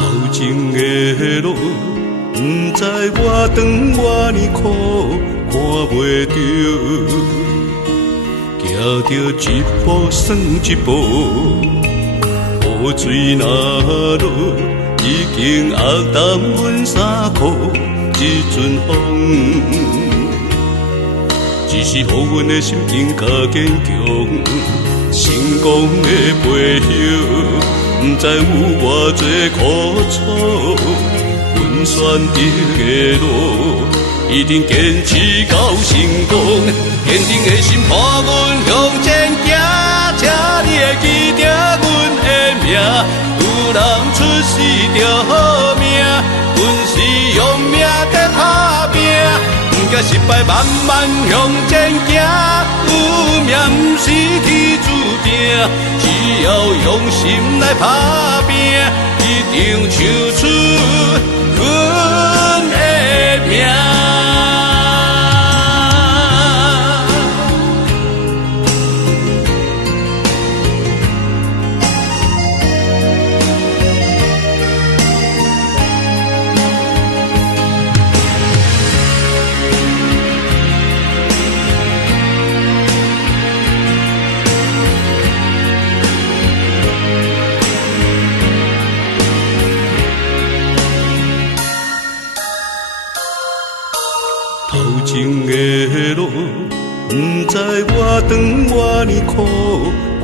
头前的路，不知我长我呢苦，看袂着，行着一步算一步，雨水若落，已经压淡阮衫裤。一阵风，只是予阮的心更加坚强。成功的背后，不知有偌多苦楚。阮选择的路，一定坚持到成功。坚定的心伴阮向前行，请你会记着阮的名。有人出世着好命，阮是用命在打拼。不惊失败，慢慢向前行。有命不是天注定，只要用心来打拼，一定唱出阮的名。头前的路，不知我长我呢苦，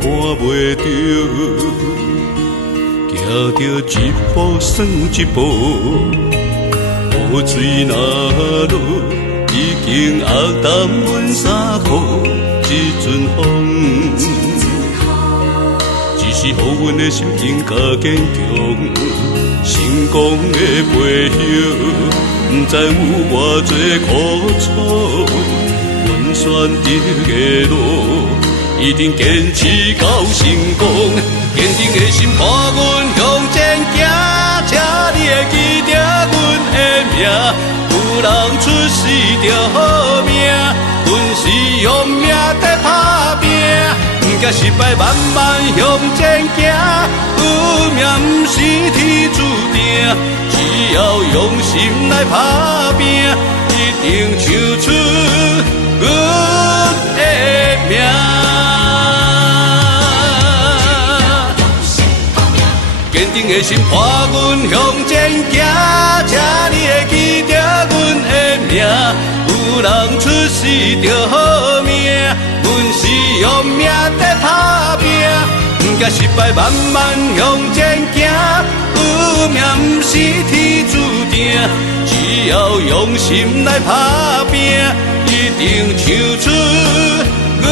看袂着，行着一步算一步，雨水若落，已经压淡阮衫裤。一阵风，只是予阮的心更加坚强。成功的背后，不知有偌多苦楚。阮选择的路，一定坚持到成功。坚定的心伴阮向前行，请你会记着阮的名。有人出世着好命，阮是用命在打拼。不惊失败，慢慢向前行。有命不是天注定，只要用心来打拼，一定唱出阮的名。坚定的心伴阮向前行，请你会记着阮的名。有人出世着好命，阮是用命在打拼。不惊失败，慢慢向前行。有命不是天注定，只要用心来打拼，一定唱出阮